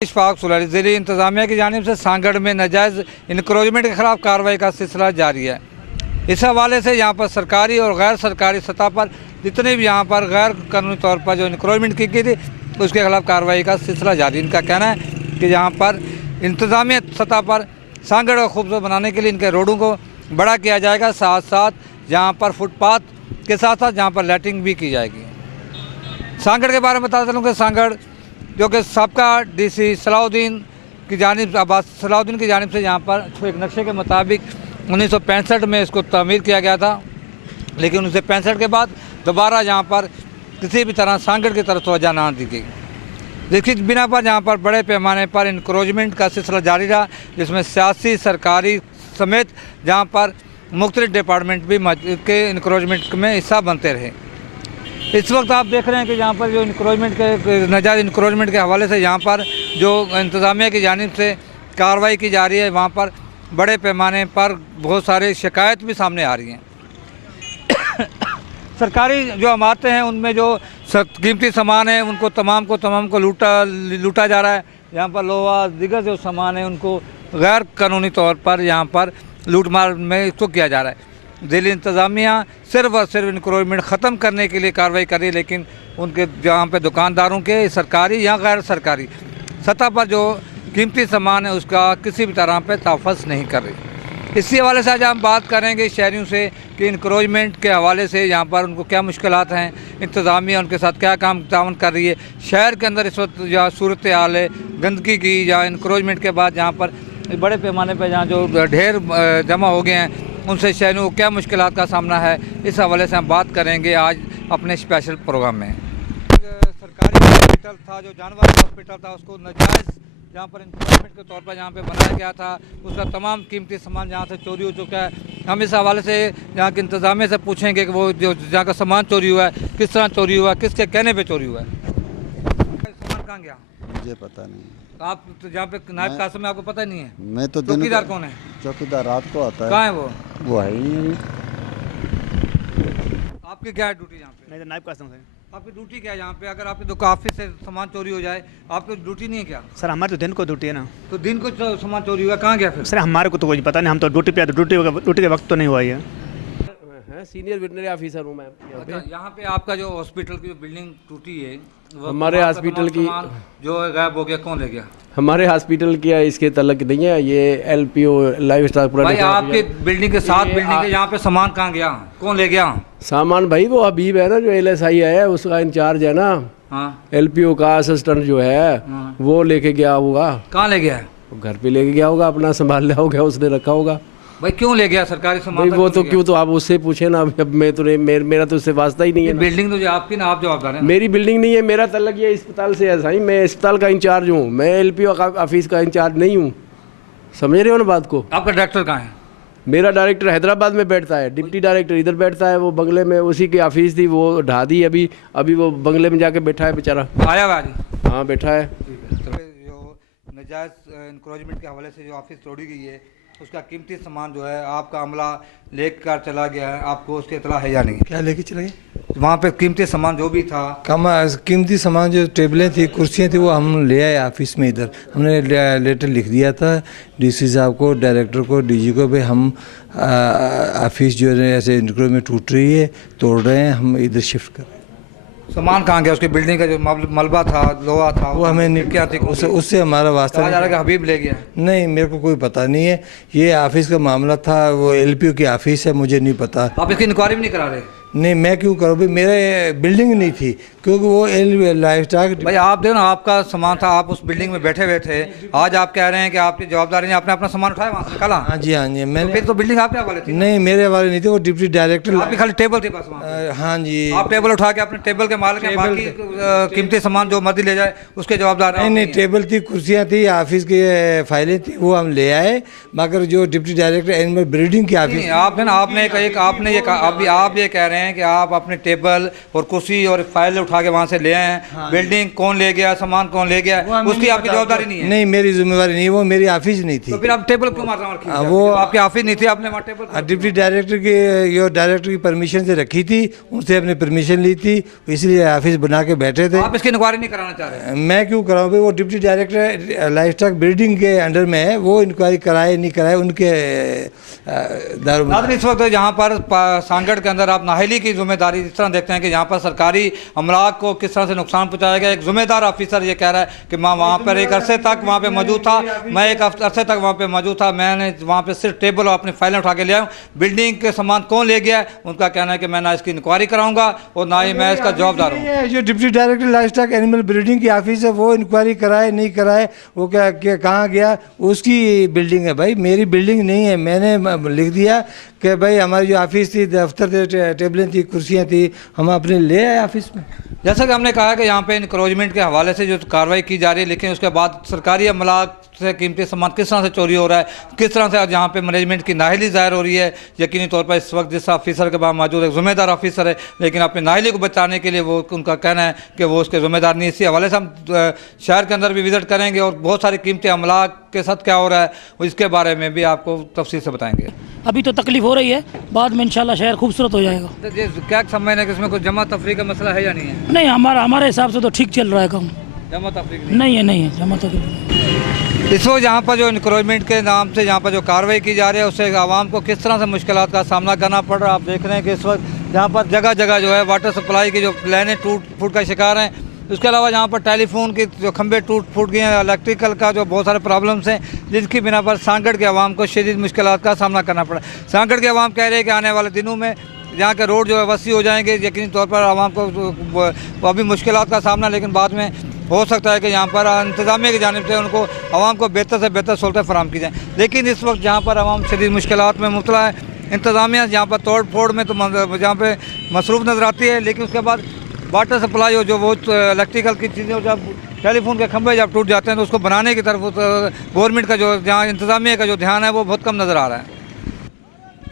इशफाक सुलारी ज़िली इंतज़ामिया की जानिब से सांगड़ में नाजायज़ इंक्रोचमेंट के खिलाफ कार्रवाई का सिलसिला जारी है। इस हवाले से यहाँ पर सरकारी और गैर सरकारी सतह पर जितने भी यहाँ पर गैर कानूनी तौर पर जो इंक्रोचमेंट की गई थी उसके खिलाफ कार्रवाई का सिलसिला जारी। इनका कहना है कि यहाँ पर इंतज़ामिया सतह पर सांगड़ को खूबसूरत बनाने के लिए इनके रोडों को बड़ा किया जाएगा, साथ साथ यहाँ पर फुटपाथ के साथ साथ यहाँ पर लाइटिंग भी की जाएगी। सांगड़ के बारे में बता चलूँ कि सांगड़ जो कि सबका डीसी सलाउद्दीन की जानिब से यहाँ पर एक नक्शे के मुताबिक 1965 में इसको तामीर किया गया था, लेकिन 1965 के बाद दोबारा यहाँ पर किसी भी तरह सांगड़ की तरफ तवज्जो न दी गई, जिसकी बिना पर यहाँ पर बड़े पैमाने पर इंक्रोचमेंट का सिलसिला जारी रहा, जिसमें सियासी सरकारी समेत जहाँ पर मुख्तलिफ डिपार्टमेंट भी के इंक्रोचमेंट में हिस्सा बनते रहे। इस वक्त आप देख रहे हैं कि यहाँ पर जो नाजायज़ इंक्रोचमेंट के हवाले से यहाँ पर जो इंतज़ामिया की जानिब से कार्रवाई की जा रही है, वहाँ पर बड़े पैमाने पर बहुत सारे शिकायत भी सामने आ रही हैं। सरकारी जो इमारतें हैं उनमें जो कीमती सामान है उनको तमाम को लूटा जा रहा है। यहाँ पर लोहा दीगर जो सामान है उनको गैर कानूनी तौर पर यहाँ पर लूट मार में इसको किया जा रहा है। ज़िली इंतज़ामिया सिर्फ और सिर्फ इंक्रोचमेंट ख़त्म करने के लिए कार्रवाई कर रही है, लेकिन उनके जहाँ पे दुकानदारों के सरकारी या गैर सरकारी सतह पर जो कीमती सामान है उसका किसी भी तरह पे तहफ़्फ़ुज़ नहीं कर रही। इसी हवाले से आज हम बात करेंगे शहरियों से कि इंक्रोचमेंट के हवाले से यहाँ पर उनको क्या मुश्किलात हैं, इंतज़ामिया उनके साथ क्या काम तावन कर रही है। शहर के अंदर इस वक्त जहाँ सूरत हाल है गंदगी की या इंक्रोचमेंट के बाद यहाँ पर बड़े पैमाने पर जहाँ जो ढेर जमा हो गए हैं उनसे शहरियों को क्या मुश्किलात का सामना है, इस हवाले से हम बात करेंगे आज अपने स्पेशल प्रोग्राम में। सरकारी हॉस्पिटल था, जो जानवर हॉस्पिटल था, उसको नाजायज़ जहाँ पर इंक्रोचमेंट के तौर पर यहाँ पे बनाया गया था, उसका तमाम कीमती सामान जहाँ से चोरी हो चुका है। हम इस हवाले से यहाँ के इंतज़ामिया से पूछेंगे कि वो जो जहाँ का सामान चोरी हुआ है किस तरह चोरी हुआ है, किसके कहने पर चोरी हुआ है। सामान कहाँ गया मुझे पता नहीं। आप तो जहाँ पे नायब कासिम है आपको पता नहीं है? मैं तो चौकीदार कौन है? चौकीदार रात को आता है। कहाँ है वो है ही नहीं। आपकी क्या है ड्यूटी यहाँ पे? मैं तो नायब कासिम है। आपकी ड्यूटी क्या है यहाँ पे? अगर आपकी दुकान ऑफिस से सामान चोरी हो जाए, आपकी ड्यूटी नहीं है क्या? सर हमारे तो दिन को ड्यूटी है ना। तो दिन को सामान चोरी हुआ, कहाँ गया फिर? सर हमारे को तो कुछ पता नहीं, हम तो ड्यूटी पे आते, ड्यूटी के वक्त तो नहीं हुआ है। सीनियर वेटनरी ऑफिसर हूँ मैं यहाँ पे आपका जो हॉस्पिटल की जो बिल्डिंग टूटी है हमारे हॉस्पिटल की जो गायब हो गया, कौन ले गया? हमारे हॉस्पिटल की इसके तलक नहीं है, ये एलपीओ लाइव स्टॉक भाई आपके बिल्डिंग के साथ बिल्डिंग के यहाँ पे सामान कहाँ गया, कौन ले गया सामान? भाई वो हबीब है ना जो LSI है, उसका इंचार्ज है ना। हाँ LPO का असिस्टेंट जो है वो लेके गया होगा। कहाँ ले गया है? घर पे लेके गया होगा, अपना संभाल लिया होगा, उसने रखा होगा। भाई क्यों ले गया सरकारी सामान? भाई वो तो क्यों, तो आप उससे पूछे ना। अब मैं तो मेरा तो उससे वास्ता ही नहीं है। बिल्डिंग तो जो आपकी ना, आप जवाबदार हैं। मेरी बिल्डिंग नहीं है, मेरा तल्लक ये अस्पताल से है साईं। मैं अस्पताल का इंचार्ज हूँ, मैं LPO ऑफिस का इंचार्ज नहीं हूँ। समझ रहे हो ना बात को? आपका डायरेक्टर कहाँ है? मेरा डायरेक्टर हैदराबाद में बैठता है, डिप्टी डायरेक्टर इधर बैठता है। वो बंगले में उसी की ऑफिस थी, वो ढा दी अभी वो बंगले में जाके बैठा है बेचारा। आया हुआ आज? हाँ बैठा है। जो नाजायज़ इंक्रोचमेंट के हवाले से जो ऑफिस तोड़ी गई है उसका कीमती सामान जो है आपका अमला लेकर चला गया है, आपको उसकी इतला है या नहीं? क्या लेके चले गए? वहाँ पे कीमती सामान जो भी था, कीमती सामान जो टेबलें थी, कुर्सियाँ थी, वो हम ले आए ऑफिस में। इधर हमने लेटर लिख दिया था DC साहब को, डायरेक्टर को, DG को भी। हम ऑफिस जो है ऐसे इंक्रोच में टूट रही है, तोड़ रहे हैं, हम इधर शिफ्ट कर रहे हैं। सामान कहाँ गया? उसकी बिल्डिंग का जो मलबा था, लोहा था, वो हमें नहीं, क्या थी? उससे हमारा वास्ता कहा जा रहा है कि हबीब ले गया। नहीं, मेरे को कोई पता नहीं है, ये ऑफिस का मामला था, वो LPO की ऑफिस है, मुझे नहीं पता। आप इसकी इंक्वायरी भी नहीं करा रहे? नहीं, मैं क्यों करूँ भाई, मेरे बिल्डिंग नहीं थी, क्योंकि वो लाइफ स्टॉक। भाई आप देखो ना, आपका सामान था, आप उस बिल्डिंग में बैठे हुए थे, आज आप कह रहे हैं कि आपकी जवाबदारी नहीं, आपने अपना सामान उठाया वहाँ से निकाला? हाँ जी, हाँ जी। मैंने फिर तो बिल्डिंग आपके हवाले थी? नहीं, मेरे हवाले नहीं थी, वो डिप्टी डायरेक्टर। आपकी खाली टेबल थी बस वहाँ? हाँ जी। आप टेबल उठा के अपने टेबल के मालिक हैं, बाकी कीमती सामान जो मर्जी ले जाए उसके जवाबदार? नहीं, टेबल थी, कुर्सियाँ थी, ऑफिस की फाइलें थी, वो हम ले आए। मगर जो डिप्टी डायरेक्टर एनिमल ब्रीडिंग की ऑफिस, आपने एक आपने ये आप ये कह रहे रहे हैं कि आप अपने टेबल और कुर्सी और फाइल उठा के वहाँ से ले आए हैं। बिल्डिंग कौन ले गया, सामान कौन ले गया, उसकी आपकी जवाबदारी नहीं है। नहीं, मेरी जिम्मेवारी नहीं, वो मेरी ऑफिस नहीं थी। तो फिर आप टेबल क्यों मार रहे हैं? वो आपकी ऑफिस नहीं थी, आपने वहाँ टेबल डिप्टी डायरेक्टर की जो डायरेक्टर की परमिशन से रखी थी, उनसे अपने परमिशन ली थी, इसलिए ऑफिस बना के बैठे थे। आप इसकी इंक्वायरी नहीं कराना चाह रहे? मैं क्यों कराऊँ भाई? वो deputy director life stock building के अंडर में है, वो इंक्वायरी कराए नहीं कराए उनके दायरे में। इस वक्त यहाँ पर सांगड़ के अंदर आप नाहली की जिम्मेदारी इस तरह देखते हैं कि यहाँ पर सरकारी अमलाक को किस तरह से नुकसान पहुँचाया गया। एक जिम्मेदार ऑफिसर ये कह रहा है कि मैं वहाँ पर एक अरसे तक वहाँ पे मौजूद था, मैं एक अरसे तक वहाँ पे मौजूद था, मैंने वहाँ पे सिर्फ टेबल और अपनी फाइलें उठा के ले आऊँ। बिल्डिंग के सामान कौन ले गया, उनका कहना है कि मैं ना इसकी इंक्वायरी कराऊंगा और ना ही मैं इसका जवाबदार हूँ। जो deputy director life stock animal breeding की ऑफिस है, वो इंक्वायरी कराए नहीं कराए, वो क्या कहाँ गया, उसकी बिल्डिंग है भाई, मेरी बिल्डिंग नहीं है। मैंने लिख दिया कि भाई हमारी जो ऑफिस थी, दफ्तर थे, टेबलें थी, कुर्सियाँ थी, हम अपने ले आए ऑफिस में। जैसा कि हमने कहा कि यहाँ पे इंक्रोचमेंट के हवाले से जो कार्रवाई की जा रही है, लेकिन उसके बाद सरकारी अमलाक से कीमती सामान किस तरह से चोरी हो रहा है, किस तरह से आज यहाँ पे मैनेजमेंट की नाहिली ज़ाहिर हो रही है। यकीनी तौर पर इस वक्त जिस ऑफिसर के पास मौजूद एक ज़िम्मेदार ऑफिसर है, लेकिन अपनी नाहिली को बचाने के लिए वो उनका कहना है कि वो उसके ज़िम्मेदार नहीं। इसी हवाले से हम शहर के अंदर भी विज़िट करेंगे और बहुत सारी कीमती अमलाक के साथ क्या हो रहा है इसके बारे में भी आपको तफसील से बताएंगे। अभी तो तकलीफ हो रही है, बाद में इंशाल्लाह शहर खूबसूरत हो जाएगा। तो क्या समझना है कि इसमें कोई जमा तफरी का मसला है या नहीं है? नहीं, हमारे हिसाब से तो ठीक चल रहा है काम। जमा तफरी नहीं है जमा तफरी। इस वक्त यहाँ पर जो इंक्रोचमेंट के नाम से यहाँ पर जो कार्रवाई की जा रही है, उससे आवाम को किस तरह से मुश्किलात का सामना करना पड़ रहा है। आप देख रहे हैं कि इस वक्त यहाँ पर जगह जगह जो है वाटर सप्लाई की जो लाइनें टूट फूट का शिकार हैं। उसके अलावा यहाँ पर टेलीफोन के जो खंभे टूट फूट गए हैं, इलेक्ट्रिकल का जो बहुत सारे प्रॉब्लम्स हैं, जिसकी बिना पर सांगड़ के आवाम को शदीद मुश्किलात का सामना करना पड़ा। सांगड़ के आवाम कह रहे हैं कि आने वाले दिनों में यहाँ के रोड जो है वसी हो जाएंगे। यकीनी तौर पर आवाम को अभी मुश्किलात का सामना, लेकिन बाद में हो सकता है कि यहाँ पर इंतज़ामिया की जानिब से उनको आवाम को बेहतर से बेहतर सहूलतें फराहम की जाएँ। लेकिन इस वक्त जहाँ पर आवाम शदीद मुश्किलात में मुब्तला है, इंतज़ामिया यहाँ पर तोड़ फोड़ में तो जहाँ पर मसरूफ़ नज़र आती है, लेकिन उसके बाद वाटर सप्लाई हो जो वो इलेक्ट्रिकल की चीज़ें, जब टेलीफोन के खंभे जब टूट जाते हैं तो उसको बनाने की तरफ गवर्नमेंट का जो जहाँ इंतज़ामिया का जो ध्यान है वो बहुत कम नज़र आ रहा है।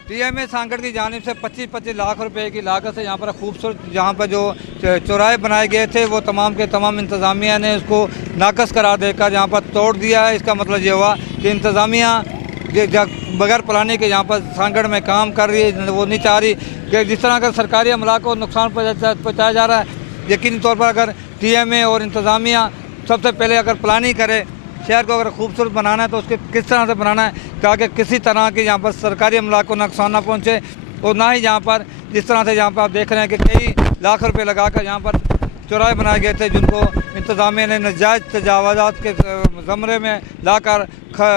टीएमए सांगड़ की जानिब से 25-25 लाख रुपए की लागत से यहाँ पर खूबसूरत जहाँ पर जो चौराहे बनाए गए थे, वो तमाम के तमाम इंतज़ामिया ने उसको नाकस करार देकर यहाँ पर तोड़ दिया है। इसका मतलब ये हुआ कि इंतज़ामिया बगैर प्लानिंग के यहाँ पर सांगड़ में काम कर रही है। वो नहीं चाह रही कि जिस तरह का सरकारी अमला को नुकसान पहुँचाया जा रहा है, यकीनी तौर पर अगर टीएमए और इंतज़ामिया सबसे पहले अगर प्लानिंग करे, शहर को अगर खूबसूरत बनाना है तो उसके किस तरह से बनाना है ताकि किसी तरह की यहाँ पर सरकारी अमला को नुकसान ना पहुँचे, और ना ही यहाँ पर जिस तरह से यहाँ पर आप देख रहे हैं कि कई लाख रुपए लगाकर यहाँ पर चौराहे बनाए गए थे, जिनको इंतज़ामिया ने नाजायज़ तजावज़ात के ज़मरे में लाकर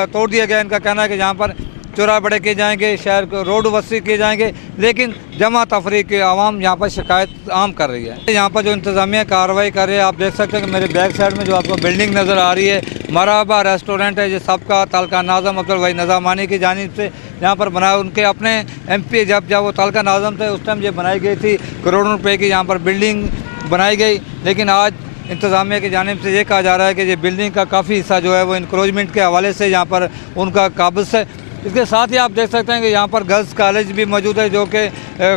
तोड़ दिया गया। इनका कहना है कि यहाँ पर चौराहे बड़े किए जाएंगे, शहर को रोड वसी किए जाएंगे, लेकिन जमा तफरी के आवाम यहाँ पर शिकायत आम कर रही है। यहाँ पर जो इंतज़ामिया कार्रवाई कर रही है, आप देख सकते हैं कि मेरे बैक साइड में जो आपको बिल्डिंग नज़र आ रही है, मरहबा रेस्टोरेंट है, जो सबका तालका नाज़म अब्दुल वही नज़ामानी की जानिब से यहाँ पर बनाया। उनके अपने MP जब वो तालका नाज़म थे उस टाइम ये बनाई गई थी, करोड़ों रुपये की यहाँ पर बिल्डिंग बनाई गई। लेकिन आज इंतज़ामिया की जानिब से ये कहा जा रहा है कि ये बिल्डिंग का काफ़ी हिस्सा जो है वो इंक्रोचमेंट के हवाले से यहाँ पर उनका काबिज़ है। इसके साथ ही आप देख सकते हैं कि यहाँ पर गर्ल्स कॉलेज भी मौजूद है, जो कि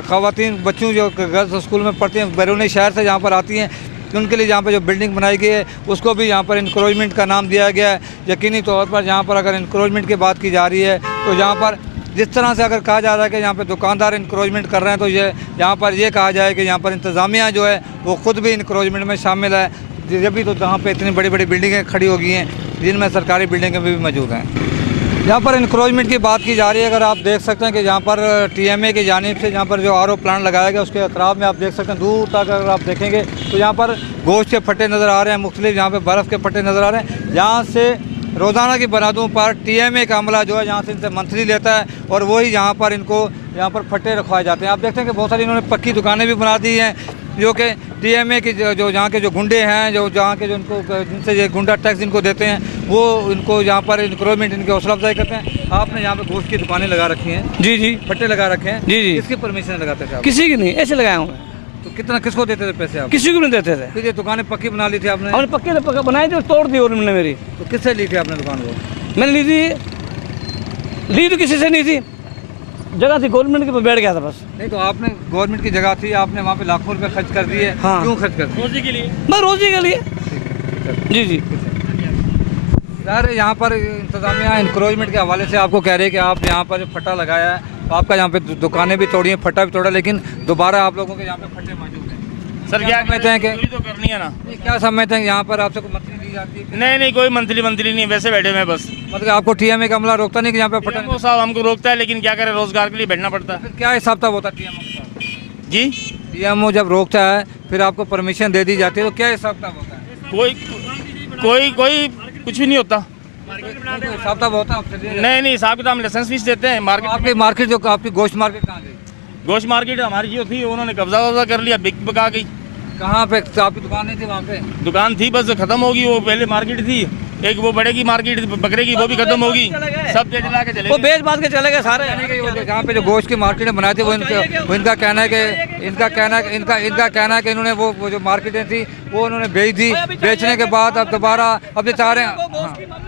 ख़वातीन बच्चों जो गर्ल्स स्कूल में पढ़ती हैं, बैरूनी शहर से यहाँ पर आती हैं, उनके लिए यहाँ पर जो बिल्डिंग बनाई गई है उसको भी यहाँ पर इंक्रोचमेंट का नाम दिया गया है। यकीनी तौर पर यहाँ पर अगर इंक्रोचमेंट की बात की जा रही है तो यहाँ पर जिस तरह से अगर कहा जा रहा है कि यहाँ पे दुकानदार इंक्रोचमेंट कर रहे हैं, तो ये यहाँ पर ये कहा जाए कि यहाँ पर इंतज़ामिया जो है वो ख़ुद भी इंक्रोचमेंट में शामिल है। जब भी तो जहाँ पे इतनी बड़ी बड़ी बिल्डिंगें खड़ी हो गई हैं, जिनमें सरकारी बिल्डिंगें भी मौजूद हैं। यहाँ पर इंक्रोचमेंट की बात की जा रही है। अगर आप देख सकते हैं कि यहाँ पर टीएमए की जानिब से यहाँ पर जो RO प्लांट लगाया गया, उसके अतराफ में आप देख सकते हैं, दूर तक अगर आप देखेंगे तो यहाँ पर गोश्त के फट्टे नज़र आ रहे हैं, मुख्तलिफ यहाँ पर बर्फ़ के फट्टे नज़र आ रहे हैं। यहाँ से रोज़ाना की बुनियादों पर टीएमए का अमला जो है यहाँ से इनसे मंथली लेता है और वही यहाँ पर इनको यहाँ पर फट्टे रखवाए जाते हैं। आप देखते हैं कि बहुत सारी इन्होंने पक्की दुकानें भी बना दी हैं, जो कि टीएमए की जो यहाँ के जो गुंडे हैं, जो जहाँ के जो इनको जिनसे ये गुंडा टैक्स इनको देते हैं, वो इनको यहाँ पर इंक्रोचमेंट इनकी हौसला अफजाई करते हैं। आपने यहाँ पर गोश्त की दुकानें लगा रखी हैं? जी जी, फट्टे लगा रखे हैं? जी जी। किसकी परमिशन लगाते थे आप? किसी की नहीं, ऐसे लगाया हूँ। तो कितना किसको देते थे पैसे आप? किसी को नहीं देते थे। फिर ये दुकानें पक्की बना ली थी आपने? हमने पक्के बनाई थी, तोड़ दी उन्होंने मेरी। तो किससे ली थी आपने दुकान को? मैंने ली तो किसी से नहीं थी, जगह थी गवर्नमेंट के, बैठ गया था बस। नहीं तो आपने गवर्नमेंट की जगह थी, आपने वहाँ पे लाखों रुपए खर्च कर दिए। हाँ। क्यों खर्च कर दिए? रोजी के लिए। बस रोजी के लिए। जी जी। यार यहाँ पर इंतजामिया इंक्रोचमेंट के हवाले से आपको कह रहे हैं कि आप यहाँ पर जो फटा लगाया है, तो आपका यहाँ पे दुकानें भी तोड़ी हैं, फटा भी तोड़ा, लेकिन दोबारा आप लोगों के यहाँ पे फटे मौजूद हैं। सर क्या समझते हैं कि चोरी तो करनी है ना। क्या समझते हैं यहाँ पर आपसे कोई मंथली दी जाती है? नहीं नहीं, कोई मंथली नहीं, वैसे बैठे हुए हैं बस। मतलब आपको टीएमए का अमला रोकता नहीं कि यहाँ पे फटा? वो साहब हमको रोकता है, लेकिन क्या करें, रोजगार के लिए बैठना पड़ता है। फिर क्या हिसाब किताब होता है टीएमओ का? जी, टीएमओ जब रोकता है फिर आपको परमिशन दे दी जाती है, तो क्या हिसाब किताब होता है? कोई कुछ भी नहीं होता। हिसाब किताब होता है आपसे? नहीं हिसाब किताब, लाइसेंस फीस देते हैं। मार्केट आपकी मार्केट जो आपकी गोश्त मार्केट कहाँ गई? गोश्त मार्केट हमारी जो थी उन्होंने कब्जा कर लिया, बिक बका गई। कहाँ पे आपकी दुकान नहीं थी वहाँ पे? दुकान थी, बस खत्म होगी। वो पहले मार्केट थी, एक वो बड़े की मार्केट बकरे की, वो भी खत्म होगी। सब बेच ला के चले वो गए। बेच बात के चले गए सारे। जहाँ पे जो गोश्त की मार्केटें बनाई थी वो इनका कहना है कि इनका कहना है कि इन्होंने वो जो मार्केटें थी वो उन्होंने बेच दी। बेचने के बाद अब दोबारा अब ये चाह रहे हैं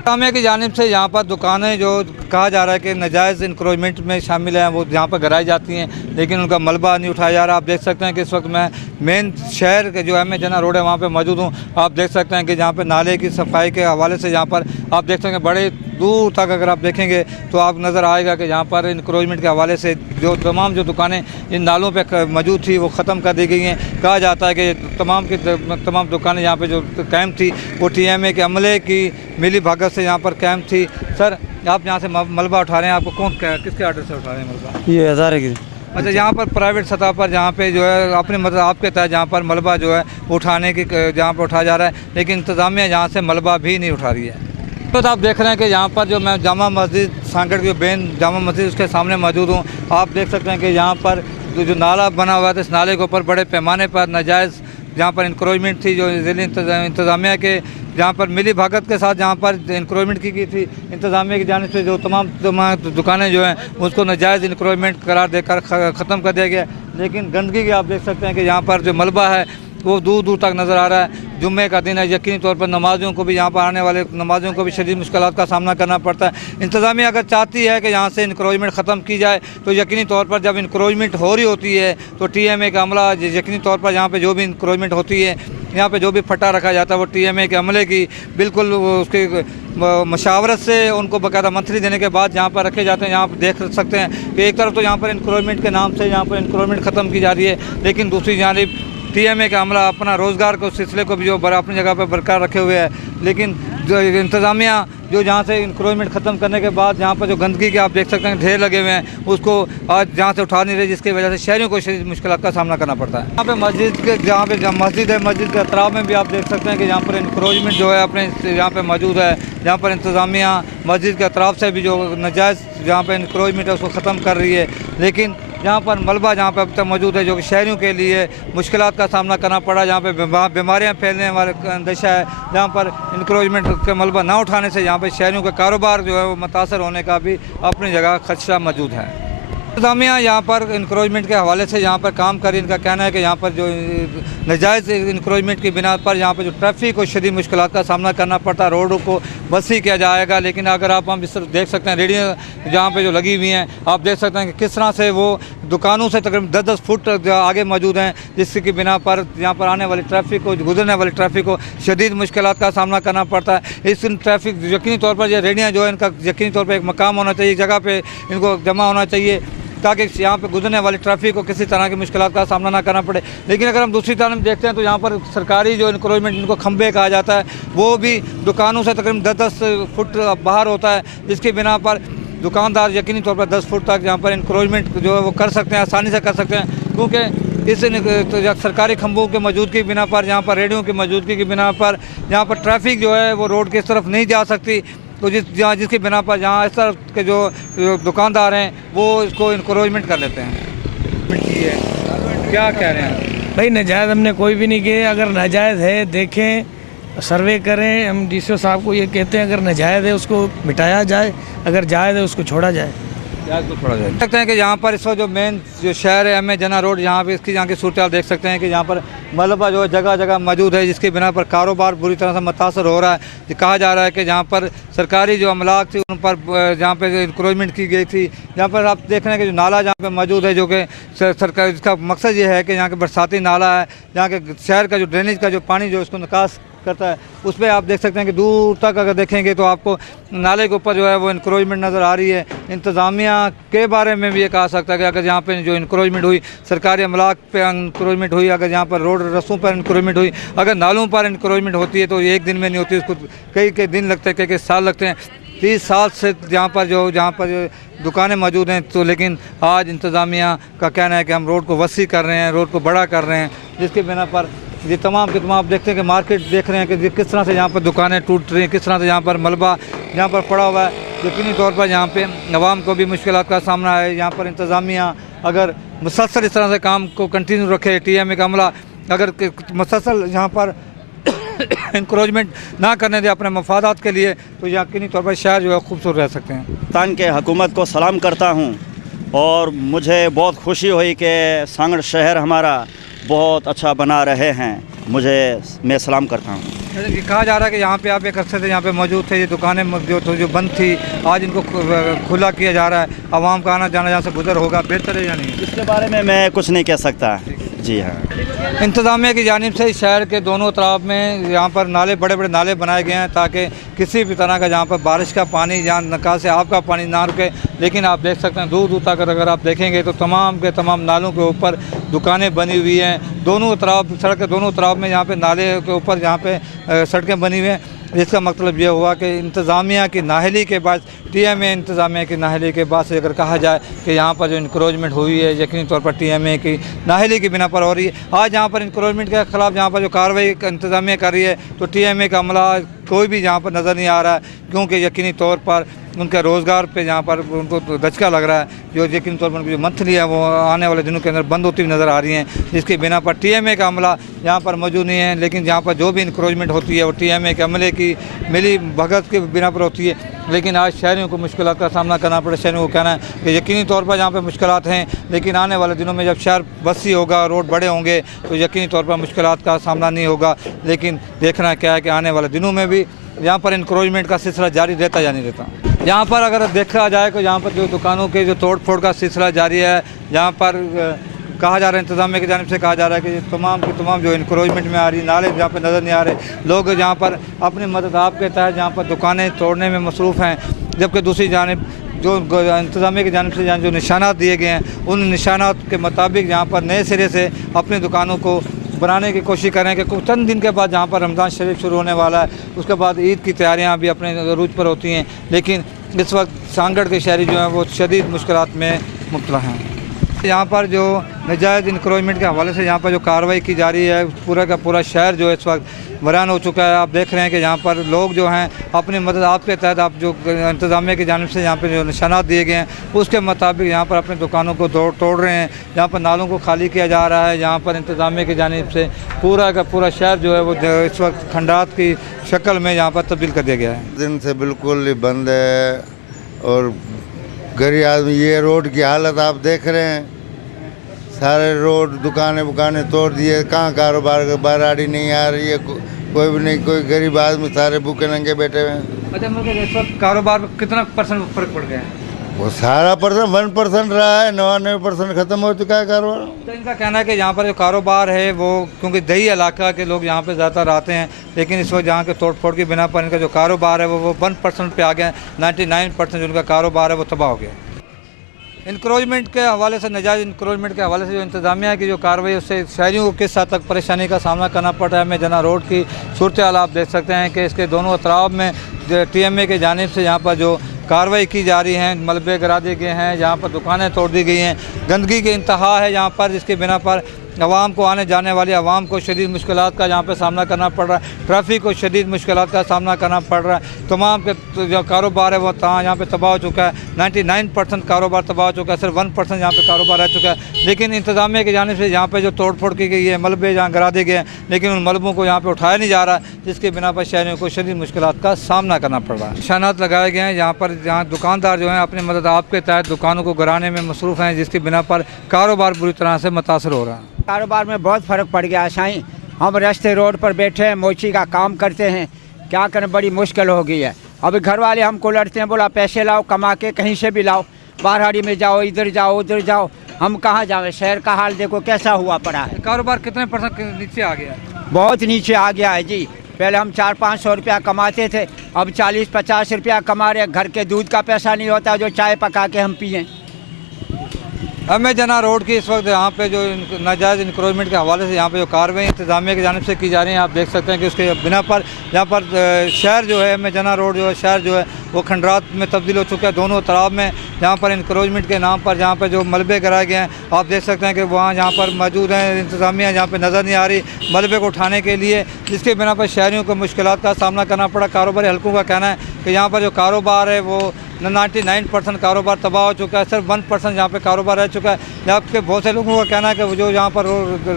इंतजामिया की जानिब से यहाँ पर दुकानें जो कहा जा रहा है कि नाजायज़ इंक्रोचमेंट में शामिल हैं, वो यहाँ पर गिराई जाती हैं, लेकिन उनका मलबा नहीं उठाया जा रहा। आप देख सकते हैं कि इस वक्त मैं मेन शहर के जो एम ए जना रोड है वहाँ पे मौजूद हूँ। आप देख सकते हैं कि जहाँ पे नाले की सफाई के हवाले से यहाँ पर आप देख सकते हैं बड़े दूर तक अगर आप देखेंगे तो आप नज़र आएगा कि यहाँ पर इंक्रोचमेंट के हवाले से जो तमाम जो दुकानें इन नालों पे मौजूद थी वो ख़त्म कर दी गई हैं। कहा जाता है कि तमाम दुकानें यहाँ पे जो कायम थी वो टीएमए के अमले की मिली भगत से यहाँ पर कायम थी। सर, आप यहाँ से मलबा उठा रहे हैं, आपको किसके आर्डर से उठा रहे हैं मलबा? ये हज़ारे की। अच्छा, यहाँ पर प्राइवेट सतह पर जहाँ पे जो है अपने मतलब आपके तहत जहाँ पर मलबा जो है उठाने की जहाँ पर उठाया जा रहा है, लेकिन इंतज़ामिया यहाँ से मलबा भी नहीं उठा रही है। तो आप देख रहे हैं कि यहाँ पर जो मैं जामा मस्जिद सांगड़ की बेन जामा मस्जिद उसके सामने मौजूद हूँ। आप देख सकते हैं कि यहाँ पर जो नाला बना हुआ था, इस नाले के ऊपर बड़े पैमाने पर नाजायज़ जहाँ पर इंक्रोचमेंट थी, जो ज़िले इंतज़ामिया के जहाँ पर मिली भगत के साथ जहाँ पर इंक्रोचमेंट की गई थी, इंतज़ामिया की जानिब से जो तमाम दुकानें जो हैं उसको नाजायज़ इंक्रोचमेंट करार देकर ख़त्म कर दिया गया। लेकिन गंदगी की आप देख सकते हैं कि यहाँ पर जो मलबा है वो दूर दूर तक नज़र आ रहा है। जुम्मे का दिन है, यकीनी तौर पर नमाजियों को भी यहाँ पर आने वाले नमाजियों को भी शदीद मुश्किलात का सामना करना पड़ता है। इंतज़ामिया अगर चाहती है कि यहाँ से इंक्रोचमेंट ख़त्म की जाए तो यकीनी तौर पर जब इंक्रोचमेंट हो रही होती है तो टीएमए का अमला यकीनी तौर पर यहाँ पर जो भी इंक्रोचमेंट होती है, यहाँ पे जो भी फटा रखा जाता है वो टीएमए के अमले की बिल्कुल उसकी मशावरत से उनको बाकायदा मंथली देने के बाद यहाँ पर रखे जाते हैं। यहाँ पर देख सकते हैं कि एक तरफ तो यहाँ पर इंक्रोचमेंट के नाम से यहाँ पर इंक्रोचमेंट ख़त्म की जा रही है, लेकिन दूसरी जानिब टीएमए का अमला अपना रोज़गार के सिलसिले को भी जो अपनी जगह पर बरकरार रखे हुए है। लेकिन जो इंतज़ामिया जो जहाँ से इंक्रोचमेंट ख़त्म करने के बाद जहाँ पर जो गंदगी के आप देख सकते हैं ढेर लगे हुए हैं, उसको आज जहाँ से उठा नहीं रहे, जिसकी वजह से शहरियों को शदीद मुश्किलात का सामना करना पड़ता है। यहाँ पे मस्जिद के जहाँ पे मस्जिद है, मस्जिद के अतराफ में भी आप देख सकते हैं कि यहाँ पर इंक्रोचमेंट जो है अपने यहाँ पे मौजूद है। जहाँ पर इंतज़ामिया मस्जिद के अतराफ से भी जो नाजायज़ जहाँ पर इंक्रोचमेंट है उसको ख़त्म कर रही है, लेकिन जहाँ पर मलबा जहाँ पर अब तक मौजूद है जो कि शहरियों के लिए मुश्किलात का सामना करना पड़ा, जहाँ पे बीमारियाँ फैलने वाले अंदेशा है, जहाँ पर इंक्रोचमेंट के मलबा ना उठाने से यहाँ पे शहरियों का कारोबार जो है वो मुतासर होने का भी अपनी जगह खदशा मौजूद है। इंतज़ामिया यहाँ पर इंक्रोचमेंट के हवाले से यहाँ पर काम कर रही, इनका कहना है कि यहाँ पर जो नाजायज़ इंक्रोचमेंट की बिना पर यहाँ पर जो ट्रैफिक को शदीद मुश्किलात का सामना करना पड़ता है, रोडों को वसी किया जाएगा। लेकिन अगर हम इस तरफ देख सकते हैं रेडियो जहाँ पे जो लगी हुई हैं, आप देख सकते हैं कि किस तरह से वो दुकानों से तकरीबन 10-10 फुट आगे मौजूद हैं, जिसकी बिना पर यहाँ पर आने वाली ट्रैफिक को गुजरने वाली ट्रैफिक को शदीद मुश्किलात का सामना करना पड़ता है। इस ट्रैफिक यकीनी तौर पर ये रेडियाँ जो है इनका यकीनी तौर पर एक मकाम होना चाहिए, जगह पर इनको जमा होना चाहिए ताकि यहाँ पे गुजरने वाली ट्रैफिक को किसी तरह की मुश्किलात का सामना ना करना पड़े। लेकिन अगर हम दूसरी तरफ देखते हैं तो यहाँ पर सरकारी जो इंक्रोचमेंट इनको खंबे कहा जाता है, वो भी दुकानों से तकरीबन 10-10 फुट बाहर होता है, जिसकी बिना पर दुकानदार यकीनी तौर पर 10 फुट तक यहाँ पर इंक्रोचमेंट जो है वो कर सकते हैं, आसानी से कर सकते हैं, क्योंकि इस सरकारी खंभों की मौजूदगी की बिना पर, यहाँ पर रेडियो की मौजूदगी की बिना पर यहाँ पर ट्रैफिक जो है वो रोड की इस तरफ नहीं जा सकती। तो जिसकी बिना पर जहाँ इस तरफ के जो दुकानदार हैं वो इसको इंक्रोचमेंट कर लेते हैं। क्या कह रहे हैं भाई? नाजायज़ हमने कोई भी नहीं किया। अगर नाजायज़ है देखें, सर्वे करें। हम डीसीओ साहब को ये कहते हैं अगर नाजायज़ है उसको मिटाया जाए, अगर जायज़ है उसको छोड़ा जाए। देख सकते हैं कि यहाँ पर इस वक्त जो मेन जो शहर है एम जना रोड, यहाँ पे इसकी यहाँ की सूरत देख सकते हैं कि यहाँ पर मलबा जो है जगह जगह मौजूद है, जिसकी बिना पर कारोबार बुरी तरह से मुतासर हो रहा है। कहा जा रहा है कि जहाँ पर सरकारी जो अमलाक थी उन पर जहाँ पे इंक्रोचमेंट की गई थी, जहाँ पर आप देख रहे हैं कि जो नाला जहाँ पे मौजूद है, जो कि सरकार इसका मकसद ये है कि यहाँ के बरसाती नाला है, जहाँ के शहर का जो ड्रेनेज का जो पानी जो उसको निकास करता है, उस पर आप देख सकते हैं कि दूर तक अगर देखेंगे तो आपको नाले के ऊपर जो है वो इंक्रोचमेंट नज़र आ रही है। इंतज़ामिया के बारे में भी ये कहा सकता है कि अगर यहाँ पे जो इंक्रोचमेंट हुई, सरकारी अमलाक पे इंक्रोचमेंट हुई, अगर यहाँ पर रोड रस्तों पर इंक्रोचमेंट हुई, अगर नालों पर इंक्रोचमेंट होती है तो एक दिन में नहीं होती, उसको कई दिन लगते हैं, कई साल लगते हैं। 30 साल से जहाँ पर दुकानें मौजूद हैं, तो लेकिन आज इंतज़ामिया का कहना है कि हम रोड को वसी कर रहे हैं, रोड को बड़ा कर रहे हैं, जिसके बिना पर ये तमाम के तमाम आप देखते हैं कि मार्केट देख रहे हैं कि किस तरह से यहाँ पर दुकानें टूट रही हैं, किस तरह से यहाँ पर मलबा यहाँ पर पड़ा हुआ है। यकीनी तौर पर यहाँ पे अवाम को भी मुश्किलात का सामना है। यहाँ पर इंतज़ामिया अगर मुसलसल इस तरह से काम को कंटिन्यू रखे, TMA का अमला अगर मुसलसल यहाँ पर इंक्रोचमेंट ना करने दे अपने मफादात के लिए, तो यकीनी तौर पर शहर जो है खूबसूरत रह सकते हैं। पाकिस्तान के हुकूमत को सलाम करता हूँ और मुझे बहुत खुशी हुई कि सांगड़ शहर हमारा बहुत अच्छा बना रहे हैं, मैं सलाम करता हूँ। कहा जा रहा है कि यहाँ पे आप एक अरसे से यहाँ पे मौजूद थे, ये दुकानें जो बंद थी, आज इनको खुला किया जा रहा है, आवाम का आना जाना जहाँ से गुजर होगा, बेहतर है या नहीं? इसके बारे में मैं कुछ नहीं कह सकता। जी हाँ, इंतज़ामिया की जानिब से शहर के दोनों तरफ में यहाँ पर नाले, बड़े बड़े नाले बनाए गए हैं ताकि किसी भी तरह का जहाँ पर बारिश का पानी, जहाँ निकास से आपका पानी ना रुके। लेकिन आप देख सकते हैं दूर दूर तक अगर आप देखेंगे तो तमाम के तमाम नालों के ऊपर दुकानें बनी हुई हैं, दोनों तरफ सड़क के दोनों तरफ में यहाँ पे नाले के ऊपर यहाँ पे सड़कें बनी हुई हैं। जिसका मतलब ये हुआ कि इंतज़ामिया की नाहली के बाद, TMA इंतज़ामिया की नाहली के बाद से अगर कहा जाए कि यहाँ पर जो इंक्रोचमेंट हुई है यकीनी तौर पर TMA की नाहली की बिना पर हो रही है। आज यहाँ पर इंक्रोचमेंट के ख़िलाफ़ यहाँ पर जो कार्रवाई इंतज़ामिया कर रही है तो TMA का अमला कोई भी यहाँ पर नज़र नहीं आ रहा है, क्योंकि यकीनी तौर पर उनके रोज़गार पे यहाँ पर उनको धचका लग रहा है। जो यकीनी तौर पर उनकी जो मंथली है वो आने वाले दिनों के अंदर बंद होती हुई नज़र आ रही हैं, जिसके बिना पर TMA का अमला यहाँ पर मौजूद नहीं है। लेकिन यहाँ पर जो भी इंक्रोचमेंट होती है वो TMA के अमले की मिली भगत के बिना पर होती है। लेकिन आज शहरियों को मुश्किलात का सामना करना पड़े। शहरियों को कहना है कि यकीनी तौर पर यहाँ पर मुश्किलात हैं, लेकिन आने वाले दिनों में जब शहर वसी होगा, रोड बड़े होंगे, तो यकीनी तौर पर मुश्किलात का सामना नहीं होगा। लेकिन देखना क्या है कि आने वाले दिनों में भी यहाँ पर इंक्रोचमेंट का सिलसिला जारी रहता या नहीं रहता। यहाँ पर अगर देखा जाए तो यहाँ पर जो दुकानों के जो तोड़ फोड़ का सिलसिला जारी है, यहाँ पर कहा जा रहा है इंतज़ामिया की जानिब से कहा जा रहा है कि तमाम के तमाम जो इंक्रोचमेंट में आ रही नाले जहाँ पर नज़र नहीं आ रहे, लोग यहाँ पर अपनी मदद आप के तहत यहाँ पर दुकानें तोड़ने में मसरूफ़ हैं, जबकि दूसरी जानिब जो इंतज़ामिया की जानिब से जो निशानात दिए गए हैं उन निशानात के मुताबिक यहाँ पर नए सिरे से अपनी दुकानों को बनाने की कोशिश करें कि चंद दिन के बाद जहाँ पर रमज़ान शरीफ शुरू होने वाला है, उसके बाद ईद की तैयारियाँ भी अपने अरूज पर होती हैं। लेकिन इस वक्त सांगड़ के शहरी जो हैं वो शदीद मुश्किलात में मुब्तला हैं। यहाँ पर जो नजायज़ इंक्रोचमेंट के हवाले से यहाँ पर जो कार्रवाई की जा रही है, पूरा का पूरा शहर जो इस वक्त वीरान हो चुका है। आप देख रहे हैं कि यहाँ पर लोग जो हैं अपनी मदद आपके तहत आप जो इंतज़ामिया की जानिब से यहाँ पर जो निशानात दिए गए हैं उसके मुताबिक यहाँ पर अपनी दुकानों को तोड़ रहे हैं। यहाँ पर नालों को खाली किया जा रहा है। यहाँ पर इंतज़ामिया की जानिब से पूरा का पूरा शहर जो है वो इस वक्त खंडात की शक्ल में यहाँ पर तब्दील कर दिया गया है। दिन से बिल्कुल बंद है और गरीब आदमी, ये रोड की हालत आप देख रहे हैं, सारे रोड दुकानें तोड़ दिए, कहाँ कारोबार बाराड़ी नहीं आ रही है, कोई भी नहीं, कोई गरीब आदमी सारे भूखे नंगे बैठे हुए हैं। अच्छा, मतलब इस वक्त कारोबार पर कितना % फर्क पड़ गया है? वो सारा 1% रहा है, 99% ख़त्म हो चुका है कारोबार। तो इनका कहना है कि यहाँ पर जो कारोबार है वो क्योंकि दही इलाका के लोग यहाँ पे ज़्यादातर आते हैं, लेकिन इस वक्त यहाँ के तोड़ फोड़ की बिना पर इनका जो कारोबार है वो 1% पे आ गया है। 99% जो उनका कारोबार है वो तबाह हो गया। इंक्रोचमेंट के हवाले से, नाजायज़ इंक्रोचमेंट के हवाले से जो इंतज़ामिया की जो कार्रवाई है उससे शहरियों को किस हद तक परेशानी का सामना करना पड़ रहा है। मैं जना रोड की सूरत हाल आप देख सकते हैं कि इसके दोनों अतराफ में जो TMA के जानिब से यहाँ पर जो कार्रवाई की जा रही है, मलबे गिरा दिए गए हैं, यहाँ पर दुकानें तोड़ दी गई हैं, गंदगी की इंतहा है यहाँ पर, जिसके बिना पर आवाम को, आने जाने वाली आवाम को शदीद मुश्किलात का यहाँ पे सामना करना पड़ रहा है। ट्रैफिक को शदीद मुश्किलात का सामना करना पड़ रहा है। तमाम के जो कारोबार है वो यहाँ पे तबाह हो चुका है। 99% कारोबार तबाह हो चुका है, सिर्फ 1% यहाँ पे कारोबार रह चुका है। लेकिन इंतज़ामिया की जानिब से यहाँ पे जो तोड़ फोड़ की गई है, मलबे जहाँ गिरा दिए गए हैं, लेकिन उन मलबों को यहाँ पे उठाया नहीं जा रहा, जिसके बिना पर शहरियों को शदीद मुश्किलात का सामना करना पड़ रहा है। निशानात लगाए गए हैं यहाँ पर, जहाँ दुकानदार जो हैं अपनी मदद आपके तहत दुकानों को गिराने में मसरूफ़ हैं, जिसके बिना पर कारोबार बुरी तरह से मुतासर हो रहा है। कारोबार में बहुत फ़र्क पड़ गया साईं। हम रास्ते रोड पर बैठे हैं, मोची का काम करते हैं, क्या करें, बड़ी मुश्किल हो गई है। अभी घर वाले हमको लड़ते हैं, बोला पैसे लाओ, कमा के कहीं से भी लाओ, बारहाड़ी में जाओ, इधर जाओ उधर जाओ, हम कहाँ जाए। शहर का हाल देखो कैसा हुआ पड़ा है। कारोबार कितने % नीचे आ गया है? बहुत नीचे आ गया है जी। पहले हम 400-500 रुपया कमाते थे, अब 40-50 रुपया कमा रहे। घर के दूध का पैसा नहीं होता जो चाय पका के हम पिएँ। हमें जना रोड की इस वक्त यहाँ पे जो नाजायज़ इंक्रोचमेंट के हवाले से यहाँ पे जो कार्रवाई इंतज़ामिया की जानिब से की जा रही है, आप देख सकते हैं कि उसके बिना पर यहाँ पर शहर जो है, हमें जना रोड जो है, शहर जो है वो खंडरात में तब्दील हो चुका है। दोनों तरफ में यहाँ पर इंक्रोचमेंट के नाम पर जहाँ पर जो मलबे गिराए गए हैं, आप देख सकते हैं कि वहाँ यहाँ पर मौजूद हैं इंतज़ामिया, यहाँ पर नज़र नहीं आ रही मलबे को उठाने के लिए, जिसके बिना पर शहरियों को मुश्किलात का सामना करना पड़ा। कारोबारी हलकों का कहना है कि यहाँ पर जो कारोबार है वो 99% कारोबार तबाह हो चुका है, सिर्फ 1% यहाँ पे कारोबार रह चुका है। जबकि बहुत से लोगों का कहना है कि वो जो यहाँ पर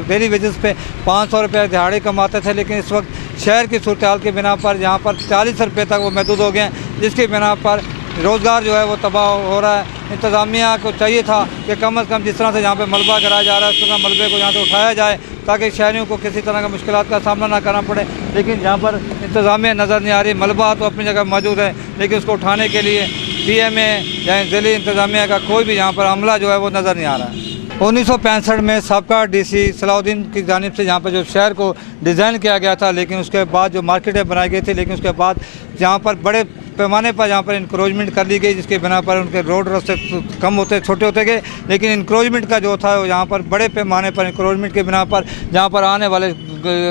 डेली वेजेस पे 500 रुपये दिहाड़ी कमाते थे, लेकिन इस वक्त शहर की सूरत हाल के बिना पर यहाँ पर 40 रुपये तक वो महदूद हो गए हैं, जिसके बिना पर रोज़गार जो है वो तबाह हो रहा है। इंतज़ामिया को चाहिए था कि कम से कम जिस तरह से यहाँ पे मलबा गिराया जा रहा है, उस तरह मलबे को यहाँ से उठाया जाए ताकि शहरियों को किसी तरह का मुश्किलात का सामना ना करना पड़े। लेकिन यहाँ पर इंतज़ामिया नज़र नहीं आ रही। मलबा तो अपनी जगह मौजूद है, लेकिन उसको उठाने के लिए DMA या ज़िली इंतज़ामिया का कोई भी यहाँ पर अमला जो है वो नज़र नहीं आ रहा है। 1965 में सबका DC सलाउद्दीन की जानिब से यहाँ पर जो शहर को डिज़ाइन किया गया था, लेकिन उसके बाद जो मार्केटें बनाई गई थी, लेकिन उसके बाद यहाँ पर बड़े पैमाने पर यहाँ पर इंक्रोचमेंट कर ली गई, जिसके बिना पर उनके रोड रास्ते कम होते छोटे होते गए। लेकिन इंक्रोचमेंट का जो था वो यहाँ पर बड़े पैमाने पर इंक्रोचमेंट के बिना पर जहाँ पर आने वाले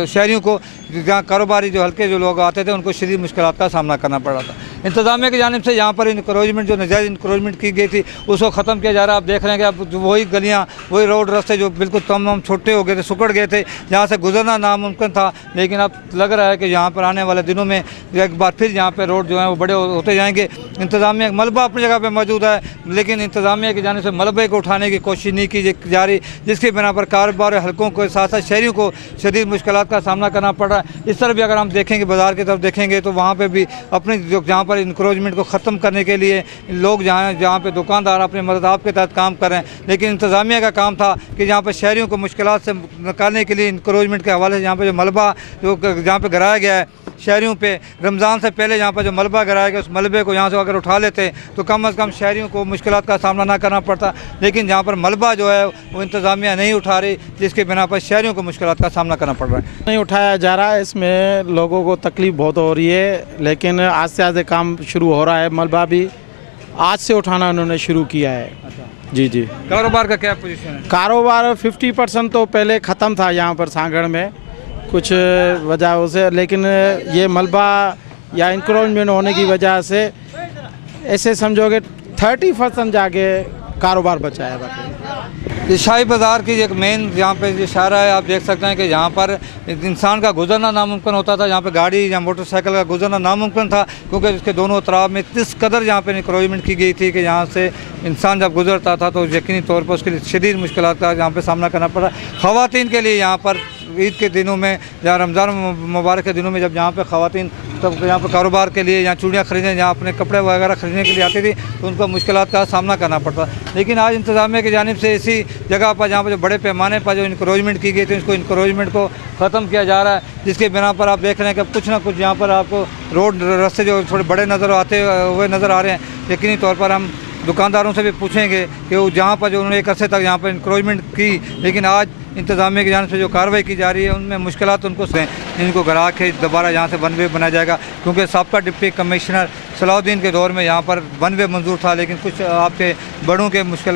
शहरियों को, जहाँ कारोबारी जो हल्के जो लोग आते थे, उनको शदीद मुश्किलात का सामना करना पड़ रहा था। इंतज़ामिया की जानिब से यहाँ पर इंक्रोचमेंट जो नजायज़ इंक्रोचमेंट की गई थी उसको ख़त्म किया जा रहा है। आप देख रहे हैं कि अब वही गलियाँ, वही रोड रास्ते जो बिल्कुल तमाम छोटे हो गए थे, सुकड़ गए थे, जहाँ से गुजरना नामुमकिन था। लेकिन अब लग रहा है कि यहाँ पर आने वाले दिनों में एक बार फिर यहाँ पर रोड जो है वो बड़े होते जाएंगे। इंतज़ामिया मलबा अपनी जगह पर मौजूद है, लेकिन इंतज़ामिया की जानिब से मलबे को उठाने की कोशिश नहीं की जा रही, जिसके बिना पर कारोबार हल्कों को साथ साथ शहरियों को शदीद मुश्किलात का सामना करना पड़ रहा है। इस तरह भी अगर हम देखेंगे, बाज़ार की तरफ देखेंगे, तो वहाँ पे भी अपने जो जहाँ पर इंक्रोचमेंट को ख़त्म करने के लिए लोग जहाँ पे दुकानदार अपनी मदद आपके तहत काम कर रहे हैं। लेकिन इंतज़ामिया का काम था कि जहाँ पर शहरियों को मुश्किलात से निकालने के लिए इंक्रोचमेंट के हवाले से यहाँ पर जो मलबा जो जहाँ पर गिराया गया है शहरियों पे, रमज़ान से पहले यहाँ पर जो मलबा गिराया गया, उस मलबे को यहाँ से अगर उठा लेते तो कम से कम शहरियों को मुश्किलात का सामना ना करना पड़ता। लेकिन जहाँ पर मलबा जो है वो इंतज़ामिया नहीं उठा रही, जिसके बिना पर शहरियों को मुश्किलात का सामना करना पड़ रहा है। नहीं उठाया जा रहा है, इसमें लोगों को तकलीफ बहुत हो रही है, लेकिन आज से आज काम शुरू हो रहा है। मलबा भी आज से उठाना उन्होंने शुरू किया है। जी जी। कारोबार का क्या पोजीशन है? कारोबार 50% तो पहले ख़त्म था यहाँ पर सांगड़ में कुछ वजहों से, लेकिन ये मलबा या इंक्रोचमेंट होने की वजह से ऐसे समझोगे 30% जाके कारोबार बचा है। बाकी ये शाही बाज़ार की एक मेन यहाँ पे इशारा है। आप देख सकते हैं कि यहाँ पर इंसान का गुजरना नामुमकिन होता था, यहाँ पे गाड़ी या मोटरसाइकिल का गुजरना नामुमकिन था, क्योंकि इसके दोनों तरफ में इस कदर यहाँ पे इंक्रोचमेंट की गई थी कि यहाँ से इंसान जब गुजरता था तो यकीनी तौर पर उसके लिए शदीद मुश्किलात का यहाँ पे सामना करना पड़ा। ख़वातीन के लिए यहाँ पर ईद के दिनों में या रमज़ान मुबारक के दिनों में जब यहाँ पे ख़वातीन तब यहाँ पर कारोबार के लिए, यहाँ चूड़ियाँ ख़रीदने, यहाँ अपने कपड़े वगैरह ख़रीदने के लिए आती थी, तो उनको मुश्किलात का सामना करना पड़ता। लेकिन आज इंतज़ामिया की जानिब से इसी जगह पर जहाँ पर जो बड़े पैमाने पर जो इंक्रोचमेंट की गई थी, उसको इंक्रोचमेंट को ख़त्म किया जा रहा है, जिसके बिना पर आप देख रहे हैं कि कुछ ना कुछ यहाँ पर आपको रोड रास्ते जो थोड़े बड़े नज़र आते हुए नज़र आ रहे हैं। यकीनी तौर पर हम दुकानदारों से भी पूछेंगे कि वो जहाँ पर जो उन्होंने एक अरसे तक यहाँ पर इंक्रोचमेंट की, लेकिन आज इंतज़ामिया की जानिब से जो कार्रवाई की जा रही है उनमें मुश्किलात उनको इनको गिरा के दोबारा यहाँ से वन वे बनाया जाएगा, क्योंकि साबका डिप्टी कमिश्नर सलाउद्दीन के दौर में यहाँ पर वन वे मंजूर था, लेकिन कुछ आपके बड़ों के मुश्किल